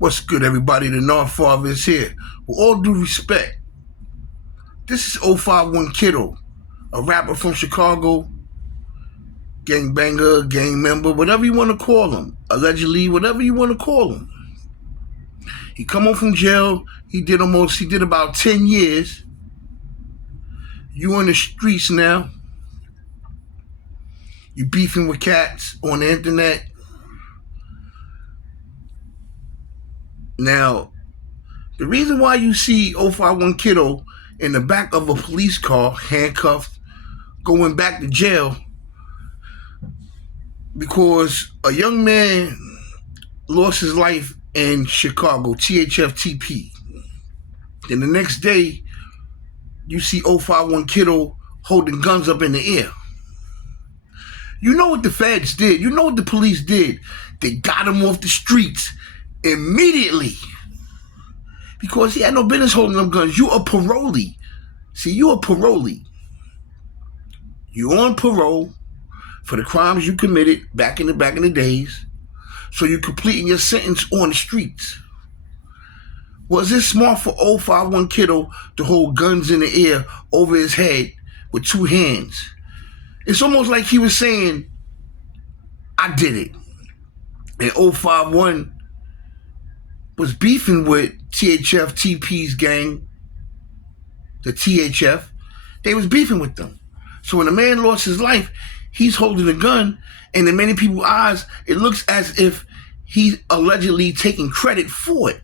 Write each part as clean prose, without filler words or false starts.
What's good, everybody? The North Father is here. With all due respect, this is 051 Kiddo, a rapper from Chicago, gangbanger, gang member, whatever you want to call him. Allegedly, whatever you want to call him. He come home from jail. He did about 10 years. You on the streets now. You beefing with cats on the internet. Now, the reason why you see 051 Kiddo in the back of a police car, handcuffed, going back to jail, because a young man lost his life in Chicago, THF TP. Then the next day, you see 051 Kiddo holding guns up in the air. You know what the feds did. You know what the police did. They got him off the streets immediately because he had no business holding them guns. You a parolee. See, you a parolee. You on parole for the crimes you committed back in the days. So you're completing your sentence on the streets. Was it smart for 051 Kiddo to hold guns in the air over his head with two hands? It's almost like he was saying, I did it. And 051 was beefing with THF TP's gang, the THF. They was beefing with them. So when a man lost his life, he's holding a gun, and in many people's eyes, it looks as if he's allegedly taking credit for it.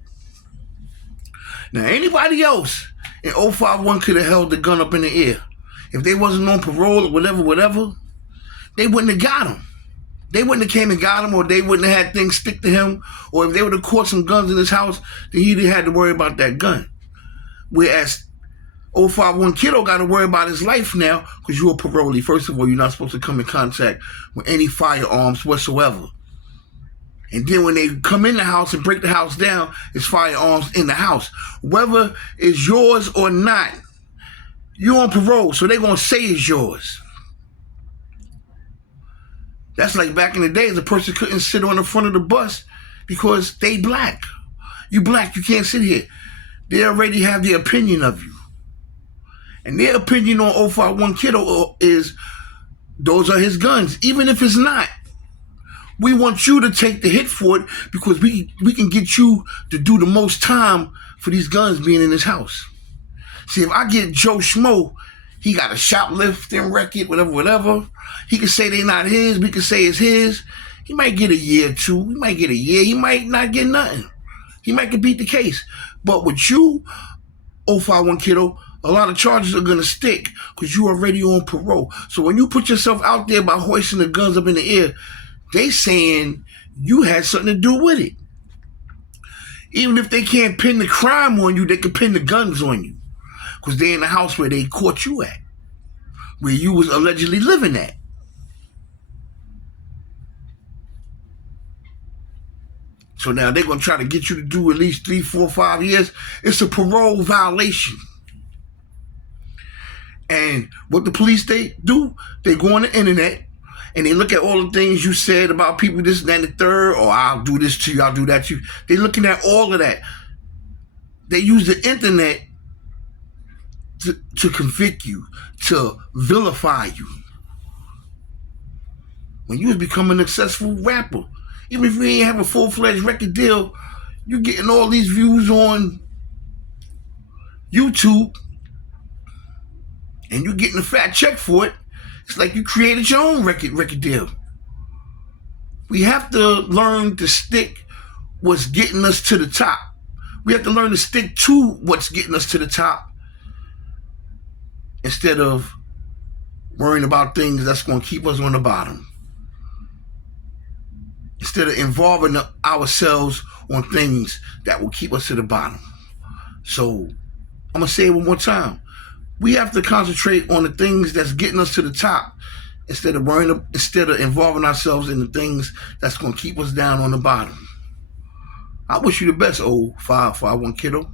Now, anybody else in 051 could have held the gun up in the air. If they wasn't on parole or whatever, they wouldn't have got him. They wouldn't have came and got him, or they wouldn't have had things stick to him, or if they would have caught some guns in his house, then he'd have had to worry about that gun. Whereas 051 Kiddo got to worry about his life now because you're a parolee. First of all, you're not supposed to come in contact with any firearms whatsoever. And then when they come in the house and break the house down, it's firearms in the house. Whether it's yours or not, you're on parole, so they're going to say it's yours. That's like back in the days, a person couldn't sit on the front of the bus because they black. You black, you can't sit here. They already have their opinion of you. And their opinion on 051 Kiddo is, those are his guns, even if it's not. We want you to take the hit for it because we can get you to do the most time for these guns being in his house. See, if I get Joe Schmo, he got a shoplifting record, whatever. He can say they not his. We can say it's his. He might get a year or two. He might get a year. He might not get nothing. He might can beat the case. But with you, 051 Kiddo, a lot of charges are going to stick because you already on parole. So when you put yourself out there by hoisting the guns up in the air, they saying you had something to do with it. Even if they can't pin the crime on you, they can pin the guns on you. Because they're in the house where they caught you at, where you was allegedly living at. So now they're going to try to get you to do at least 3, 4, 5 years. It's a parole violation. And what the police they do, they go on the internet and they look at all the things you said about people, this, that, and the third, or I'll do this to you, I'll do that to you. They're looking at all of that. They use the internet to convict you, to vilify you. When you was becoming a successful rapper, even if you ain't have a full-fledged record deal, you're getting all these views on YouTube, and you're getting a fat check for it. It's like you created your own record deal. We have to learn to stick what's getting us to the top. We have to learn to stick to what's getting us to the top instead of worrying about things that's going to keep us on the bottom. Instead of involving ourselves on things that will keep us to the bottom. So I'm going to say it one more time. We have to concentrate on the things that's getting us to the top instead of involving ourselves in the things that's going to keep us down on the bottom. I wish you the best, 051 Kiddo.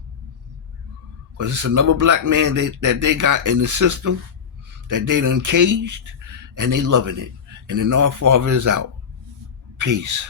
Because it's another black man that they got in the system that they done caged, and they loving it. And the North Father is out. Peace.